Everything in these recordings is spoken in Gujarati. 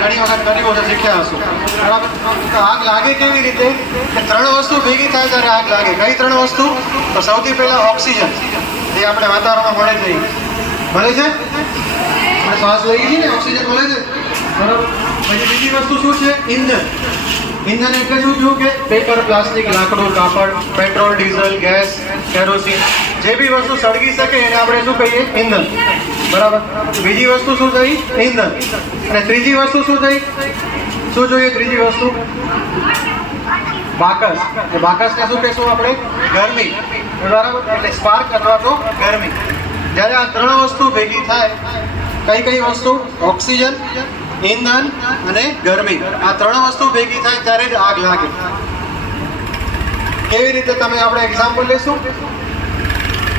ઘણી વખત શીખ્યા આગ લાગે કેવી રીતે? ત્રણ વસ્તુ ભેગી થાય ત્યારે આગ લાગે. કઈ ત્રણ વસ્તુ? તો સૌથી પહેલા ઓક્સિજન. જે આપણે વાતાવરણમાં મળે છે. મળે છે? શ્વાસ લઈએ છીએ ને, ઓક્સિજન મળે છે? બરાબર. પછી બીજી વસ્તુ શું છે? ઇંધન ઇંધન એટલે શું થયું કે પેપર, પ્લાસ્ટિક, લાકડું, કાપડ, પેટ્રોલ, ડીઝલ, ગેસ, કેરોસીન. જે બી વસ્તુ સળગી શકે એને આપણે શું કહીએ? ઇંધણ. બરાબર? બીજી વસ્તુ શું થઈ? ઇંધણ. અને ત્રીજી વસ્તુ શું થઈ? શું જોઈએ ત્રીજી વસ્તુ? બાકસ. એ બાકસને શું કહેશું આપણે? ગરમી. બરાબર? એટલે સ્પાર્ક અથવા તો ગરમી. જ્યારે આ ત્રણ વસ્તુ ભેગી થાય, કઈ કઈ વસ્તુ? ઓક્સિજન ઇંધન અને ગરમી. આ ત્રણ વસ્તુ ભેગી થાય ત્યારે જ આગ લાગે. કેવી રીતે તમે આપણે એક્ઝામ્પલ લેશું?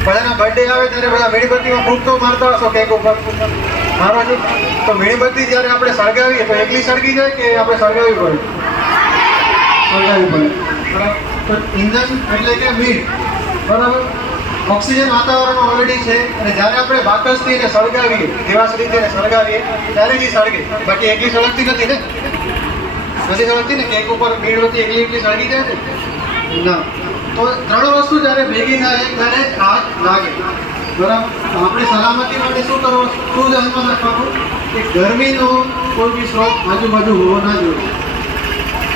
બધાના બર્થડે આવે ત્યારે બધા મીણબત્તીમાં ફૂંક તો મારતા હશો કેક ઉપર મારો છે તો મીણબત્તી જ્યારે આપણે સળગાવીએ તો એકલી સળગી જાય કે આપણે સળગાવવી પડે? સળગાવવી પડે. તો ઇંધન એટલે કે મીણ. બરાબર? ઓક્સિજન વાતાવરણમાં ઓલરેડી છે. અને જ્યારે આપણે બાકસથી એને સળગાવીએ દિવાસળીથી એને સળગાવીએ, ત્યારે જ સળગે. બાકી એકલી સળગતી નથી ને? નથી સળગતી ને? કેક ઉપર મીણબત્તી એકલી એકલી સળગી જાય ને? ના. તો ત્રણ વસ્તુ જ્યારે ભેગી થાય ત્યારે જ આગ લાગે. બરાબર? આપણી સલામતી માટે શું કરવું? શું ધ્યાનમાં રાખવાનું? કે ગરમીનો કોઈ બી સ્રોત આજુબાજુ હોવો ના જોઈએ.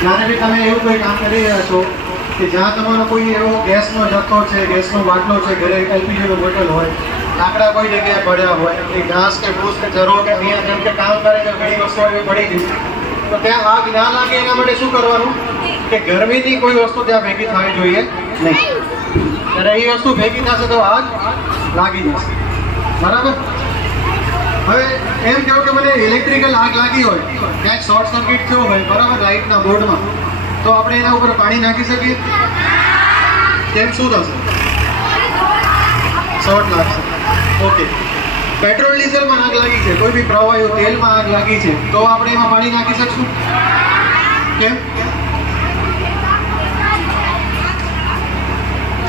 જ્યારે બી તમે એવું કોઈ કામ કરી રહ્યા છો કે જ્યાં તમારો કોઈ એવો ગેસનો જથ્થો છે, ગેસનો બાટલો છે, ઘરે એલપીજીનો બોટલ હોય, લાકડા કોઈ જગ્યાએ પડ્યા હોય, કે ઘાસ કે ભૂસ કે જરો કે અહીંયા જેમ કે કામ કરે છે, ઘણી વસ્તુઓ એવી પડી ગઈ. તો ત્યાં આગ ના લાગે એના માટે શું કરવાનું? કે ગરમીની કોઈ વસ્તુ ત્યાં ભેગી થવી જોઈએ. નહીં. ત્યારે એ વસ્તુ ભેગી થશે તો આગ લાગી જશે. બરાબર? હવે એમ કહો કે મને ઇલેક્ટ્રિકલ આગ લાગી હોય, ક્યાંક શોર્ટ સર્કિટ થયો હોય, બરાબર લાઇટના બોર્ડમાં, તો આપણે એના ઉપર પાણી નાખી શકીએ? તેમ શું થશે? શોર્ટ લાગશે. ઓકે પેટ્રોલ ડીઝલમાં આગ લાગી છે, કોઈ બી પ્રવાહી તેલમાં આગ લાગી છે, તો આપણે એમાં પાણી નાખી શકશું? કેમ?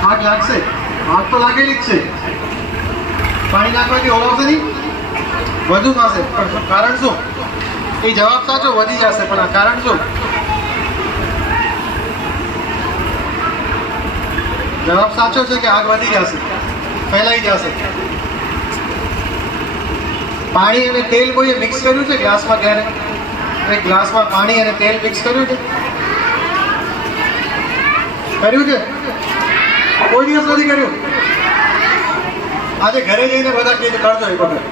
આગ લાગશે આગ તો લાગેલી જ છે પાણી નાખવાથી ઓળવશે નહીં વધુ થશે પણ કારણ શું? એ જવાબ સાચો વધી જશે, પણ આ કારણ શું? જવાબ સાચો છે કે આગ વધી જશે? ફેલાઈ જશે. પાણી અને તેલ કોઈએ મિક્સ કર્યું છે ગ્લાસમાં ક્યારે? એક ગ્લાસમાં પાણી અને તેલ મિક્સ કર્યું છે? કર્યું છે? કોઈ દિવસ નથી કર્યું. આજે ઘરે જઈને બધા કહે કરજો એક વખત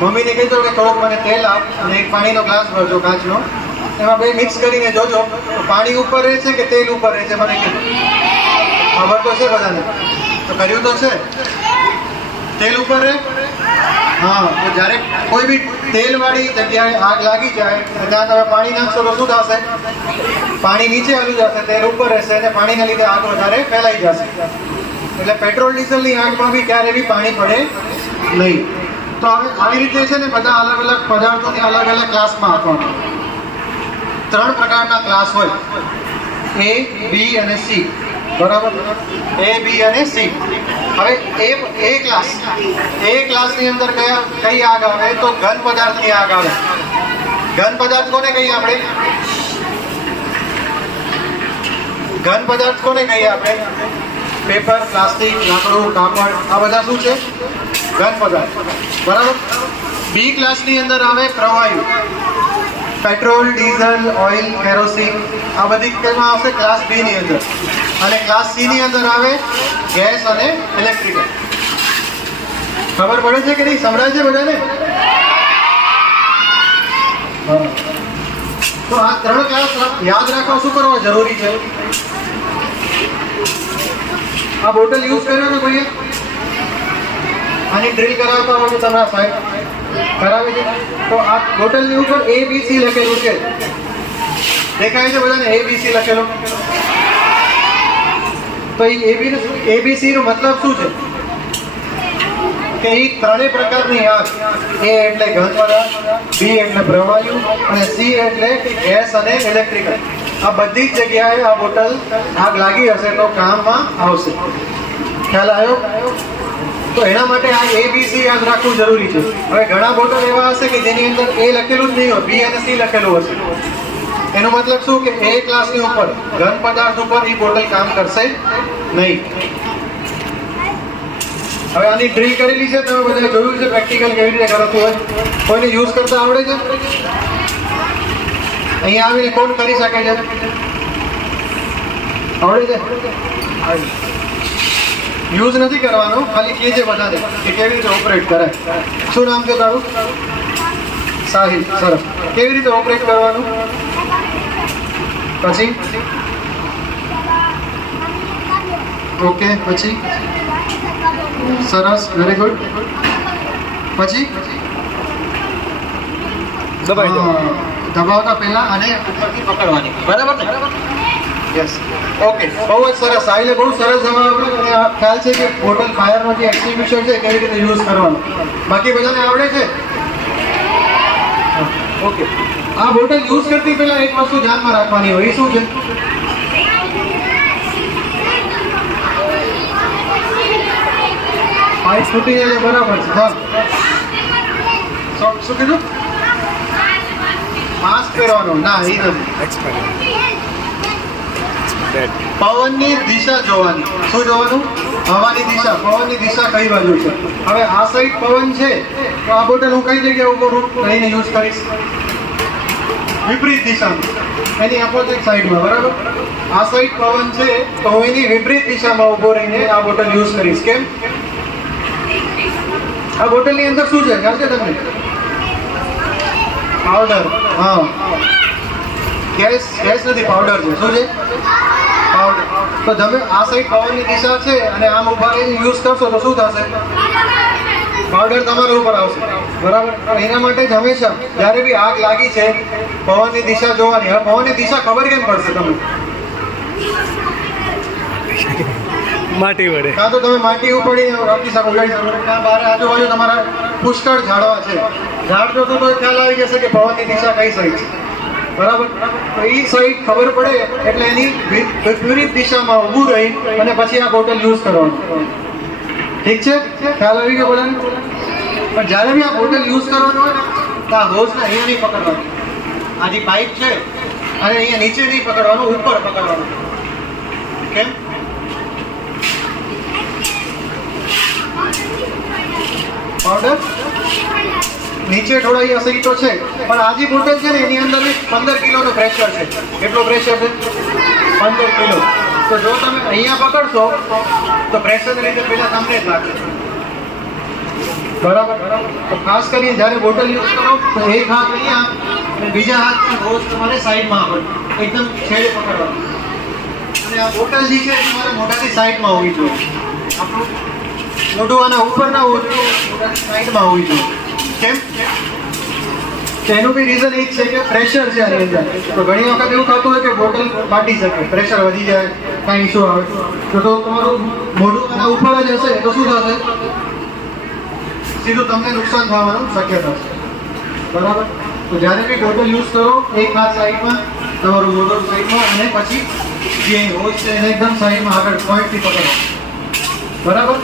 મમ્મીને કહેજો કે થોડોક મને તેલ આપ અને એક પાણીનો ગ્લાસ ભરજો કાચનો. એમાં બે મિક્સ કરીને જોજો. પાણી ઉપર રહે છે કે તેલ ઉપર રહે છે મને ખબર તો છે બધાને. તો કર્યું તો છે. તેલ ઉપર રહે? હા, તો જ્યારે કોઈ બી તેલવાળી જગ્યાએ આગ લાગી જાય ત્યાં તમે પાણી નાખશો તો શું થશે? પાણી નીચે આવી જશે, તેલ ઉપર રહેશે અને પાણીના લીધે આગ વધારે ફેલાઈ જશે. એટલે પેટ્રોલ, ડીઝલની આગમાં બી ક્યારે બી પાણી પડે નહીં. તો હવે આવી રીતે છે ને બધા અલગ અલગ પદાર્થોને અલગ અલગ ક્લાસમાં આપવાનું. ત્રણ પ્રકારના ક્લાસ હોય. એ બી અને સી બરાબર? એ બી અને સી હવે એ એ ક્લાસ એ ક્લાસની અંદર કયા કઈ આગ આવે? તો ઘન પદાર્થની આગ આવે. ઘન પદાર્થ કોને કહીએ આપણે? ઘન પદાર્થ કોને કહીએ આપણે? પેપર, પ્લાસ્ટિક, લાકડું, કાપડ, આ બધા શું છે? ઘન પદાર્થ. બરાબર? બી ક્લાસની અંદર આવે પ્રવાયુ પેટ્રોલ, ડીઝલ, ઓઇલ, કેરોસીન આ બધી કેમાં આવશે ક્લાસ બી ની અંદર. અને ક્લાસ સી ની અંદર આવે ગેસ અને ઇલેક્ટ્રિકલ ખબર પડે છે કે નહીં? સંભળાય છે બધાને. તો આ ત્રણ ક્લાસ યાદ રાખવા શું કરવા જરૂરી છે? આ બોટલ યુઝ કર્યો ને કોઈએ આની ડ્રીલ કરાવતા હોય તમારા સાહેબ કરાવે તો આ બોટલની ઉપર એ બી સી લખેલું છે. દેખાય છે બધાને? એ બી સી લખેલું. તો એ એબી સી નો મતલબ શું છે? કે એ ત્રણેય પ્રકારની આગ એ એટલે ઘનવાળા બી એટલે પ્રવાયુ અને સી એટલે ગેસ અને ઇલેક્ટ્રિકલ આ બધી જ જગ્યાએ આ બોટલ આગ લાગી હશે તો કામમાં આવશે. ખ્યાલ આવ્યો? તો એના માટે આ એ બી સી યાદ રાખવું જરૂરી છે. હવે ઘણા બોટલ એવા હશે કે જેની અંદર એ લખેલું જ નહીં હોય બી અને સી લખેલું હશે. એનો મતલબ શું કે એ ક્લાસની ઉપર ઘન પદાર્થ ઉપર એ બોટલ કામ કરશે નહીં. હવે આની ડ્રીલ કરેલી છે, તમે બધા જોયું છે પ્રેક્ટિકલ કેવી રીતે કરાતું હોય. કોઈને યુઝ કરતા આવડે છે? અહીંયા આવીને કોણ કરી શકે છે? આવડે છે? યુઝ નથી કરવાનો ખાલી એ જે બતાવે કે કેવી રીતે ઓપરેટ કરે. શું નામ છે તારું? સાહિલ સરસ. કેવી રીતે ઓપરેટ કરવાનું? પછી? ઓકે પછી? સરસ વેરી ગુડ પછી? દબાવતા પહેલા અને ઉપરથી પકડવાની. બરાબર ને? યસ ઓકે બહુ જ સરસ. સાહિલે બહુ સરસ આપ્યો ખ્યાલ છે કે બોટલ ફાયરનો જે એક્સટિંગ્વિશર છે કેવી રીતે યુઝ કરવાનો. બાકી બધાને આવડે છે? ઓકે આ બોટલ યુઝ કરતી પહેલા એક વસ્તુ ધ્યાનમાં રાખવાની હોય. શું છે? પાઇપ ફૂટી જાય બરાબર છે. હા શું કીધું? માસ્ક પહેરવાનું. ના, એ નથી. પવનની દિશા જોવાની. શું જોવાનું? હવાની દિશા. પવનની દિશા કઈ બાજુ છે? હવે આ સાઈડ પવન છે, તો આ બોટલ હું કઈ ઊભો રહું રહીને યુઝ કરીશ. વિપરીત દિશામાં. એની અપોઝિટ સાઈડમાં બરાબર? આ સાઈડ પવન છે, તો હું એની વિપરીત દિશામાં ઊભો રહીને આ બોટલ યુઝ કરીશ. કેમ? આ બોટલની અંદર શું છે? ખ્યાલ છે તમને? પાવડર હા. ગેસ ગેસ નથી પાવડર છે. શું છે પાવડર તો તમે આ સાઈડ પવનની દિશા છે અને આમ ઊભા રહીને યુઝ કરશો તો શું થશે? પાવડર તમારા ઉપર આવશે. બરાબર? એના માટે જ હંમેશા જ્યારે બી આગ લાગી છે પવનની દિશા જોવાની. હવે પવનની દિશા ખબર કેમ પડશે તમને? માટી વડે. કાં તો તમે માટી ઉપાડીને રાખી શકો ઉગાડી શકો. કાં બહાર આજુબાજુ તમારા પુષ્કળ ઝાડવા છે. ઝાડ જોશો તો ખ્યાલ આવી જશે કે પવનની દિશા કઈ સાઈડ છે. બરાબર? તો એ સાઈડ ખબર પડે એટલે એની વિપરીત દિશામાં ઊભું રહી અને પછી આ બોટલ યુઝ કરવાનું. ઠીક છે? ખ્યાલ આવી ગયો બધાને પણ જ્યારે બી આ બોટલ યુઝ કરવાનું હોય ને, તો આ હોઝને અહીંયા નહીં પકડવાનું. આ જે પાઇપ છે, અને અહીંયા નીચે નહીં પકડવાનું, ઉપર પકડવાનું. કેમ? પાવડર નીચે ઢોળાઈ ઈ છે, પણ આજી બોટલ છે ને એની અંદર પંદર કિલોનો પ્રેશર છે. કેટલો પ્રેશર છે? પંદર કિલો. તો જો તમે અહીંયા પકડશો, તો પ્રેશરને લીધે પહેલા તમને જ લાગશે. બરાબર? તો ખાસ કરીને જ્યારે બોટલ યુઝ કરો, તો એક હાથ અહીંયા અને બીજા હાથની રોજ તમારે સાઈડમાં આવે એકદમ છેડે પકડવાનું. અને આ બોટલ જે છે એ તમારે મોઢાની સાઈડમાં હોવી જોઈએ. આપણું મોઢું આના ઉપર ના હોવું જોઈએ મોઢાની સાઈડમાં હોવી જોઈએ. કેમ? એનું બી રીઝન એ જ છે કે પ્રેશર છે આની અંદર. તો ઘણી વખત એવું થતું હોય કે બોટલ ફાટી શકે પ્રેશર વધી જાય, કાંઈ ઇશ્યુ આવે. તો તો તમારું મોઢું આના ઉપર જ હશે, તો શું થશે? સીધું તમને નુકસાન થવાનું શક્યતા છે. બરાબર? તો જ્યારે બી બોટલ યુઝ કરો, એક હાથ સાઈડમાં, તમારું મોઢું સાઈડમાં, અને પછી જે હોજ છે એને એકદમ સાઈડમાં આગળ પોઈન્ટથી પકડો. બરાબર?